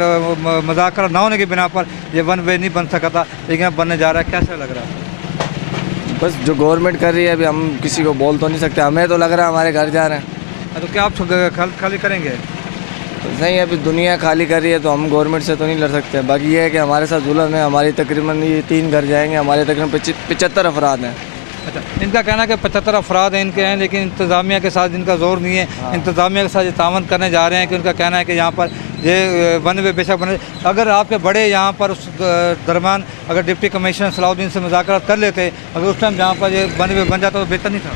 मज़ाकरा ना होने की बिना पर ये वन वे नहीं बन सका था, लेकिन अब बनने जा रहा है। कैसा लग रहा है? बस जो गवर्नमेंट कर रही है अभी हम किसी को बोल तो नहीं सकते, हमें तो लग रहा है हमारे घर जा रहे हैं। तो क्या आप खाली करेंगे? नहीं, अभी दुनिया खाली कर रही है तो हम गवर्नमेंट से तो नहीं लड़ सकते। बाकी ये है कि हमारे साथ जुल्म है। हमारी तकरीबन ये 3 घर जाएंगे, हमारे तकरीबन 75 अफराद हैं। अच्छा, इनका कहना है कि 75 अफराद हैं इनके हैं, लेकिन इंतज़ामिया के साथ इनका जोर नहीं है। हाँ। इंतज़ामिया के साथ ये तावन करने जा रहे हैं कि उनका कहना है कि यहाँ पर ये वन वे बेशक बने। अगर आपके बड़े यहाँ पर उस दरमियान अगर डिप्टी कमिश्नर सलाउद्दीन से मुज़ाकरात कर लेते, अगर उस टाइम जहाँ पर ये वन वे बन जाता तो बेहतर नहीं था?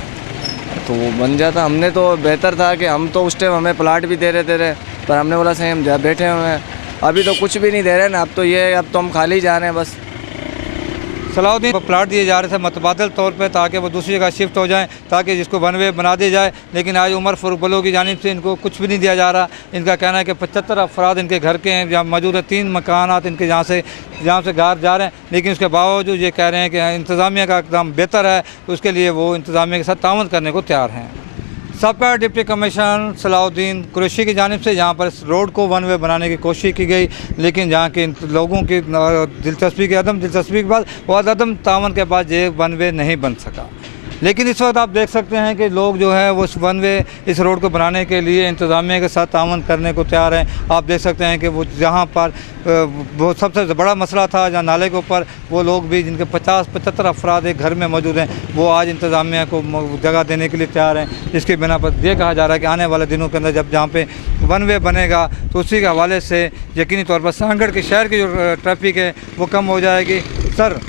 तो वो बन जाता। हमने तो बेहतर था कि हम तो उस टाइम हमें प्लाट भी दे रहे पर हमने बोला सही हम बैठे हुए हैं। अभी तो कुछ भी नहीं दे रहे ना, अब तो ये अब तो हम खाली जा रहे हैं बस। सलाउद्दीन को प्लाट दिए जा रहे थे मतबादल तौर पे ताकि वो दूसरी जगह शिफ्ट हो जाएं, ताकि जिसको वन वे बना दिया जाए, लेकिन आज उमर फारूक बलो की जानिब से इनको कुछ भी नहीं दिया जा रहा। इनका कहना है कि 75 अफराद इनके घर के हैं, जहाँ मौजूद है 3 मकानात इनके जहाँ से घर जा रहे हैं, लेकिन उसके बावजूद ये कह रहे हैं कि इंतज़ामिया का इक़दाम बेहतर है, तो उसके लिए वो इंतज़ामिया के साथ ताउन करने को तैयार हैं। सबका डिप्टी कमिश्नर सलाउद्दीन कुरैशी की जानिब से यहाँ पर इस रोड को वन वे बनाने की कोशिश की गई, लेकिन जहाँ के लोगों की दिलचस्पी के अदम दिलचस्पी के बाद और अदम तावन के बाद ये वन वे नहीं बन सका। लेकिन इस वक्त आप देख सकते हैं कि लोग जो है वो इस वन वे इस रोड को बनाने के लिए इंतज़ामिया के साथ तावन करने को तैयार हैं। आप देख सकते हैं कि वो जहाँ पर वो सबसे बड़ा मसला था, जहाँ नाले के ऊपर वो लोग भी जिनके 50-75 अफराद एक घर में मौजूद हैं, वो आज इंतज़ामिया को जगह देने के लिए तैयार हैं। जिसके बिना पर ये कहा जा रहा है कि आने वाले दिनों के अंदर जब जहाँ पे वन वे बनेगा तो उसी के हवाले से यकीनी तौर पर सांगड़ के शहर की जो ट्रैफिक है वो कम हो जाएगी। सर,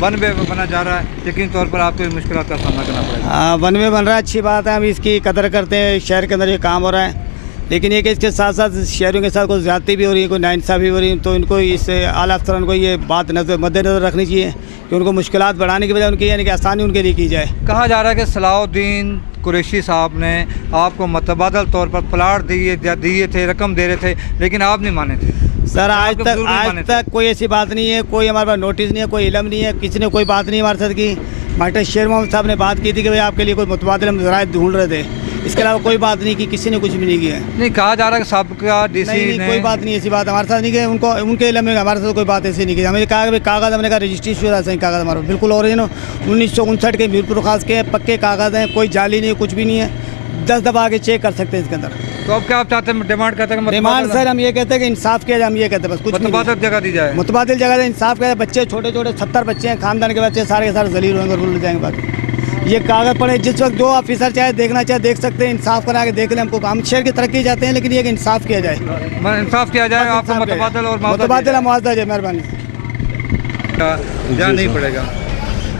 वन वे बना जा रहा है, यकीनी तौर पर आपको मुश्किल का सामना करना पड़ेगा। वन वे बन रहा है, अच्छी बात है, हम इसकी कदर करते हैं। शहर के अंदर ये काम हो रहा है, लेकिन ये कि इसके साथ साथ शहरों के साथ कोई ज़्यादती भी हो रही है, कोई नाइंसाफ़ी हो रही है, तो इनको इस आला अफसरान को ये बात मद्देनज़र रखनी चाहिए कि उनको मुश्किलात बढ़ाने की बजाय उनकी यानी कि आसानी उनके लिए की जाए। कहा जा रहा है कि सलाउद्दीन कुरैशी साहब ने आपको मतबादल तौर पर प्लाट दिए थे, रकम दे रहे थे, लेकिन आप नहीं माने थे। सर आज तक कोई ऐसी बात नहीं है, कोई हमारे पास नोटिस नहीं है, कोई इलम नहीं है, किसी ने कोई बात नहीं हमारे साथ की। मास्टर शेर मोहम्मद साहब ने बात की थी कि भाई आपके लिए कोई मुतबादिल हम ज़राए ढूंढ रहे थे, इसके अलावा कोई बात नहीं की, किसी ने कुछ भी नहीं किया। नहीं, कहा जा रहा है कि सबका डीसी नहीं, कोई बात नहीं, ऐसी बात हमारे साथ नहीं की, उनको उनके इलम में हमारे साथ कोई बात ऐसी नहीं की। हमें कहा कि कागज़, हमने कहा रजिस्ट्री शुदा सही कागज़ हमारा बिल्कुल ओरिजिनल 1959 के मीरपुर खास के पक्के कागज़ हैं, कोई जाली नहीं, कुछ भी नहीं है। 10 दफ़ा आगे चेक कर सकते हैं इसके अंदर। तो अब क्या आप चाहते हैं, डिमांड करते हैं? डिमांड सर हम ये कहते हैं कि इंसाफ किया जाए, हम ये कहते हैं बस, कुछ मुतबादिल जगह दी जाए, मुतबादिल जगह इंसाफ किया जाए। बच्चे छोटे छोटे 70 बच्चे हैं, खानदान के बच्चे सारे के सारे जलील होंगे और भूल जाएंगे। बाकी ये कागज़ पड़े, जिस वक्त 2 ऑफिसर चाहे देखना चाहे देख सकते हैं, इंसाफ करा के देख लें। हमको हम शहर की तरक्की चाहते हैं, लेकिन ये कि इंसाफ किया जाए, इंसाफ किया जाए, आपको मुतबादिल और मुआवजा जाए, मेहरबानी। ध्यान नहीं पड़ेगा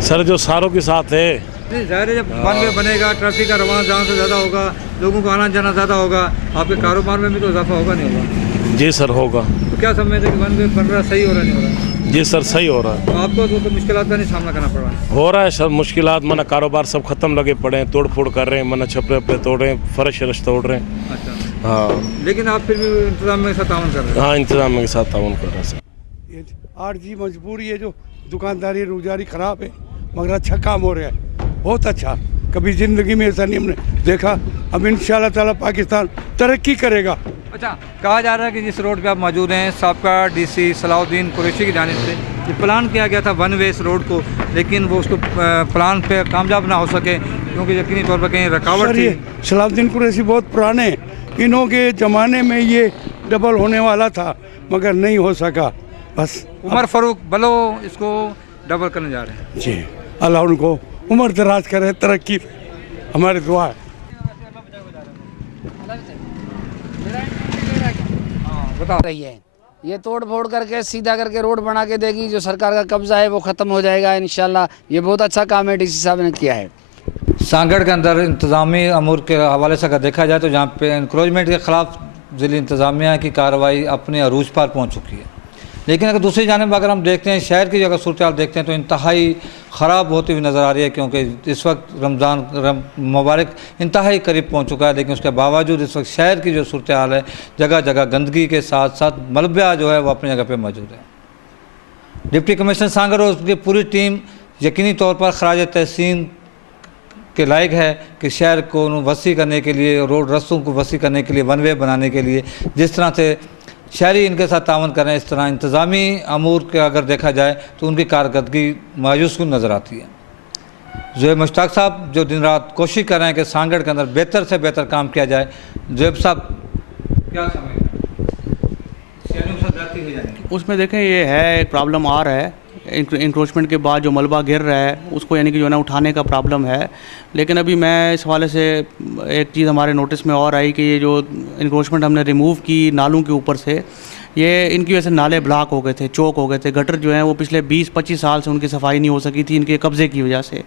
सर, जो सारों के साथ है। नहीं, ज़ाहिर है जब वन वे बनेगा, ट्रैफिक का रवाना जहाँ से ज़्यादा होगा, लोगों को आना जाना ज़्यादा होगा, आपके कारोबार में भी तो इजाफा होगा नहीं होगा? जी सर, होगा। तो क्या समझते हैं कि वन वे बन रहा सही हो रहा नहीं हो रहा? जी सर, सही हो रहा है। तो आपको तो मुश्किलात का नहीं सामना करना पड़ रहा है? हो रहा है सर मुश्किलात, मना कारोबार सब खत्म लगे पड़े हैं, तोड़ फोड़ कर रहे हैं, मना छपरे पे तोड़ रहे हैं, फर्श तोड़ रहे हैं। अच्छा, हाँ, लेकिन आप फिर भी इंतजाम के साथ ताउन कर रहे हैं? हाँ, इंतजाम के साथ ताउन कर रहे हैं सर। ये आरजी मजबूरी है, जो दुकानदारी रोजगारी ख़राब है, मगर अच्छा काम हो रहा है, बहुत अच्छा। कभी ज़िंदगी में ऐसा नहीं हमने देखा। अब इंशाल्लाह ताला पाकिस्तान तरक्की करेगा। अच्छा, कहा जा रहा है कि जिस रोड पे आप मौजूद हैं, सबका डीसी सलाउद्दीन कुरैशी की जानिब से ये प्लान किया गया था वन वे इस रोड को, लेकिन वो उसको प्लान पे कामयाब ना हो सके क्योंकि यकीनी तौर पर कहीं रुकावट थी। सलाउद्दीन कुरैशी बहुत पुराने, इन्हों के ज़माने में ये डबल होने वाला था, मगर नहीं हो सका। बस उमर फारूक बलो इसको डबल करने जा रहे हैं। जी, अल्लाह उनको उम्र दराज करे, तरक्की हमारी दुआ है। बता रही है ये तोड़ फोड़ करके सीधा करके रोड बना के देगी, जो सरकार का कब्जा है वो ख़त्म हो जाएगा इंशाल्लाह। ये बहुत अच्छा काम है डीसी साहब ने किया है। सांगड़ के अंदर इंतज़ामी अमूर के हवाले से अगर देखा जाए तो जहाँ पे इंक्रोचमेंट के ख़िलाफ़ ज़िला इंतज़ामिया की कार्रवाई अपने अरूज पर पहुँच चुकी है, लेकिन अगर दूसरी जानिब अगर हम देखते हैं शहर की अगर सूरत हाल देखते हैं तो इंतहाई ख़राब होती हुई नज़र आ रही है, क्योंकि इस वक्त रमज़ान मुबारक इंतहाई करीब पहुंच चुका है, लेकिन उसके बावजूद इस वक्त शहर की जो सूरत हाल है, जगह जगह गंदगी के साथ साथ मलबा जो है वो अपनी जगह पर मौजूद है। डिप्टी कमिश्नर सांगड़ और उसकी पूरी टीम यकीनी तौर पर खराज तहसीन के लायक है कि शहर को वसी करने के लिए, रोड रस्तों को वसी करने के लिए, वन वे बनाने के लिए जिस तरह से शहरी इनके साथ तावन करें, इस तरह इंतज़ामी अमूर के अगर देखा जाए तो उनकी कारकर्दगी मायूस कुन नज़र आती है। ज़ुहैब मुश्ताक साहब जो दिन रात कोशिश कर रहे हैं कि सांगड़ के अंदर बेहतर से बेहतर काम किया जाए, ज़ुहैब साहब क्या समझते हैं? उसमें देखें ये है एक प्रॉब्लम आ रहा है, इंक्रोचमेंट के बाद जो मलबा गिर रहा है उसको यानी कि जो है ना उठाने का प्रॉब्लम है। लेकिन अभी मैं इस हवाले से एक चीज़ हमारे नोटिस में और आई कि ये जो इंक्रोचमेंट हमने रिमूव की नालों के ऊपर से, ये इनकी वजह से नाले ब्लॉक हो गए थे, चौक हो गए थे। गटर जो हैं वो पिछले 20-25 साल से उनकी सफाई नहीं हो सकी थी इनके कब्ज़े की वजह से।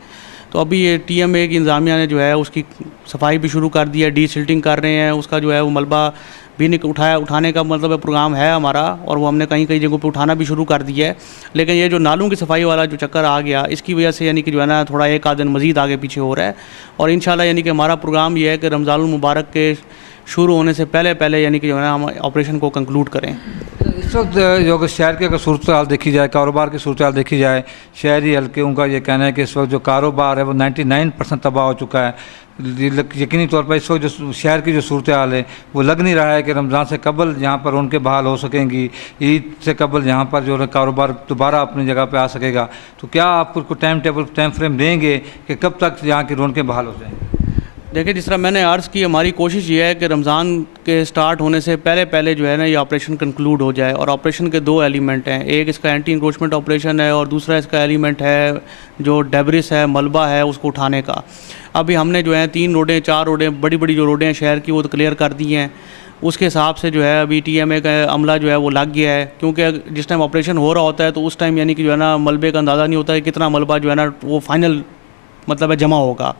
तो अभी ये TMA की इंतज़ामिया ने जो है उसकी सफाई भी शुरू कर दी है, डीसिल्टिंग कर रहे हैं, उसका जो है वो मलबा भी उठाने का मतलब प्रोग्राम है हमारा, और वो हमने कई जगहों पे उठाना भी शुरू कर दिया है। लेकिन ये जो नालों की सफाई वाला जो चक्कर आ गया, इसकी वजह से यानी कि जो है ना थोड़ा एक आध दिन मज़ीद आगे पीछे हो रहा है। और इंशाल्लाह यानी कि हमारा प्रोग्राम ये है कि रमज़ानुल मुबारक के शुरू होने से पहले यानी कि जो है ना हम ऑपरेशन को कंक्लूड करें। इस वक्त जो कि शहर की अगर सूरत हाल देखी जाए, कारोबार की सूरत हाल देखी जाए, शहरी हल्कों का ये कहना है कि इस वक्त जो कारोबार है वो 99% तबाह हो चुका है। यकीनी तौर पर इस वक्त जो शहर की जो सूरत हाल है वो लग नहीं रहा है कि रमज़ान से कबल यहाँ पर रौनकें बहाल हो सकेंगी, ईद से कबल यहाँ पर जो है कारोबार दोबारा अपनी जगह पर आ सकेगा। तो क्या आप कुछ टाइम फ्रेम देंगे कि कब तक यहाँ की रौनकें बहाल हो जाएंगी? देखिए, जिस तरह मैंने अर्ज़ की, हमारी कोशिश ये है कि रमज़ान के स्टार्ट होने से पहले जो है ना ये ऑपरेशन कंक्लूड हो जाए। और ऑपरेशन के 2 एलिमेंट हैं, एक इसका एंटी इंक्रोचमेंट ऑपरेशन है और दूसरा इसका एलिमेंट है जो डेब्रिस है, मलबा है, उसको उठाने का। अभी हमने जो है 3 रोडें 4 रोडें बड़ी जो रोडें हैं शहर की वो तो क्लियर कर दी हैं। उसके हिसाब से जो है अभी TMA का अमला जो है वो लग गया है, क्योंकि जिस टाइम ऑपरेशन हो रहा होता है तो उस टाइम यानी कि जो है ना मलबे का अंदाज़ा नहीं होता है कितना मलबा जो है ना वो फाइनल मतलब है जमा होगा।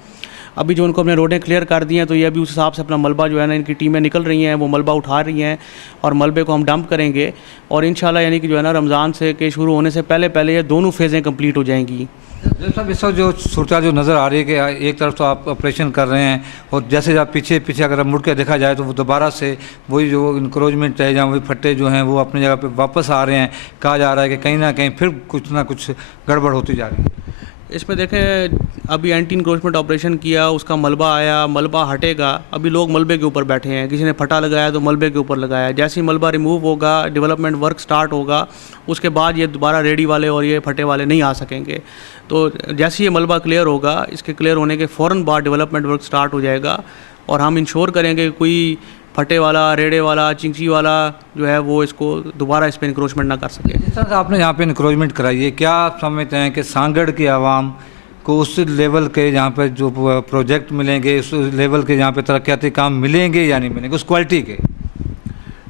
अभी जो उनको अपने रोडें क्लियर कर दी हैं तो ये अभी उस हिसाब से अपना मलबा जो है ना इनकी टीमें निकल रही हैं, वो मलबा उठा रही हैं और मलबे को हम डंप करेंगे। और इंशाल्लाह यानी कि जो है ना रमज़ान से के शुरू होने से पहले ये दोनों फेज़ें कंप्लीट हो जाएंगी। साहब, इस वक्त जो सूरत जो नज़र आ रही है कि एक तरफ तो आप ऑपरेशन कर रहे हैं और जैसे आप पीछे अगर मुड़ के देखा जाए तो वो दोबारा से वही जो इंक्रोचमेंट है या वही फट्टे जो हैं वो अपनी जगह पे वापस आ रहे हैं। कहा जा रहा है कि कहीं ना कहीं फिर कुछ ना कुछ गड़बड़ होती जा रही है। इसमें देखें, अभी एंटी इंक्रोचमेंट ऑपरेशन किया, उसका मलबा आया, मलबा हटेगा। अभी लोग मलबे के ऊपर बैठे हैं, किसी ने फटा लगाया तो मलबे के ऊपर लगाया। जैसे ही मलबा रिमूव होगा, डेवलपमेंट वर्क स्टार्ट होगा, उसके बाद ये दोबारा रेडी वाले और ये फटे वाले नहीं आ सकेंगे। तो जैसे ही ये मलबा क्लियर होगा, इसके क्लियर होने के फ़ौरन बाद डेवलपमेंट वर्क स्टार्ट हो जाएगा और हम इंश्योर करेंगे कोई फटे वाला, रेड़े वाला, चिंची वाला जो है वो इसको दोबारा इस पर इंक्रोचमेंट ना कर सके। जिस तरह से आपने यहाँ पे इंक्रोचमेंट कराई है, क्या आप समझते हैं कि सांगड़ की आवाम को उस लेवल के जहाँ पे जो प्रोजेक्ट मिलेंगे, उस लेवल के जहाँ पे तरक्याती काम मिलेंगे या नहीं मिलेंगे, उस क्वालिटी के?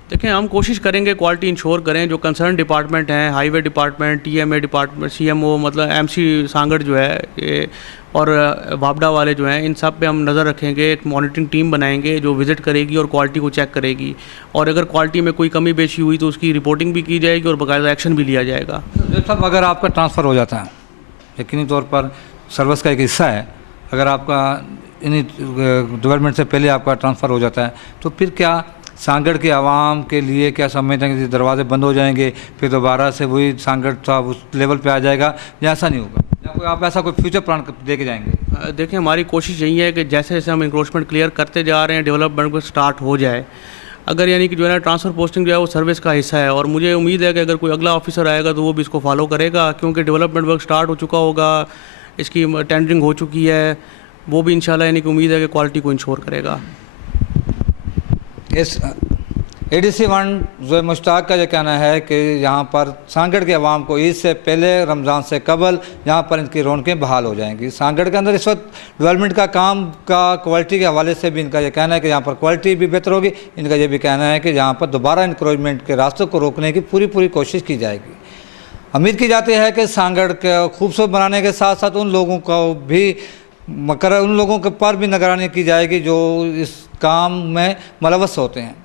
देखें, हम कोशिश करेंगे क्वालिटी इंश्योर करें। जो कंसर्न डिपार्टमेंट हैं, highway department, TMA department, CMO मतलब MC सांगड़ जो है ये और वापडा वाले जो हैं, इन सब पे हम नज़र रखेंगे। एक मॉनिटरिंग टीम बनाएंगे जो विज़िट करेगी और क्वालिटी को चेक करेगी। और अगर क्वालिटी में कोई कमी पेशी हुई तो उसकी रिपोर्टिंग भी की जाएगी और बाकायदा एक्शन भी लिया जाएगा। सब अगर आपका ट्रांसफ़र हो जाता है, यकीनी तौर पर सर्विस का एक हिस्सा है, अगर आपका इन डेवलपमेंट से पहले आपका ट्रांसफ़र हो जाता है तो फिर क्या सांगड़ के आवाम के लिए क्या समझते हैं कि दरवाजे बंद हो जाएंगे, फिर दोबारा से वही सांगड़ साहब उस लेवल पे आ जाएगा, या ऐसा नहीं होगा? या कोई आप ऐसा कोई फ्यूचर प्लान दे के जाएंगे? देखें, हमारी कोशिश यही है कि जैसे जैसे हम इंक्रोचमेंट क्लियर करते जा रहे हैं, डेवलपमेंट स्टार्ट हो जाए। अगर यानी कि जो है ना ट्रांसफ़र पोस्टिंग जो है वो सर्विस का हिस्सा है और मुझे उम्मीद है कि अगर कोई अगला ऑफिसर आएगा तो वो भी इसको फॉलो करेगा, क्योंकि डेवलपमेंट वर्क स्टार्ट हो चुका होगा, इसकी टेंडरिंग हो चुकी है, वो भी इंशाल्लाह यानी कि उम्मीद है कि क्वालिटी को इंश्योर करेगा। इस ADC 1 ज़ोए मुश्ताक का ये कहना है कि यहाँ पर सांगड़ के अवाम को ईद से पहले, रमज़ान से कबल यहाँ पर इनकी रौनकें बहाल हो जाएंगी। सांगड़ के अंदर इस वक्त डेवलपमेंट का काम का क्वालिटी के हवाले से भी इनका ये कहना है कि यहाँ पर क्वालिटी भी बेहतर होगी। इनका ये भी कहना है कि यहाँ पर दोबारा इंक्रोचमेंट के रास्तों को रोकने की पूरी कोशिश की जाएगी। उम्मीद की जाती है कि सांगड़ के खूबसूरत बनाने के साथ साथ उन लोगों को भी उन लोगों के पर भी निगरानी की जाएगी जो इस काम में मुलव्वस होते हैं।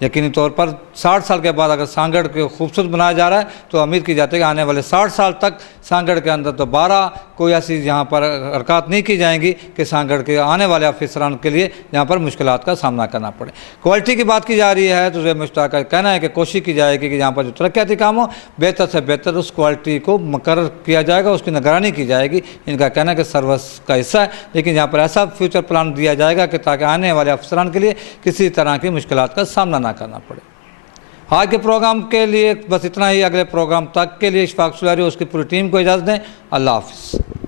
यकीनी तौर पर 60 साल के बाद अगर सांगड़ को खूबसूरत बनाया जा रहा है तो उम्मीद की जाती है कि आने वाले 60 साल तक सांगड़ के अंदर दोबारा कोई ऐसी यहाँ पर हरकत नहीं की जाएंगी कि सांगड़ के आने वाले अफसरान के लिए यहाँ पर मुश्किलात का सामना करना पड़े। क्वालिटी की बात की जा रही है तो ज़ोए मुश्ताक का कहना है कि कोशिश की जाएगी कि यहाँ पर जो तरक्याती काम हो बेहतर से बेहतर उस क्वालिटी को मुकर्रर किया जाएगा, उसकी निगरानी की जाएगी। इनका कहना है कि सर्विस का हिस्सा है, लेकिन यहाँ पर ऐसा फ्यूचर प्लान दिया जाएगा कि ताकि आने वाले अफसरान के लिए किसी तरह की मुश्किलात का सामना ना करना पड़े। आज के प्रोग्राम के लिए बस इतना ही। अगले प्रोग्राम तक के लिए इशफाक सुलारी उसकी पूरी टीम को इजाज़त दें। अल्लाह हाफ़िज़।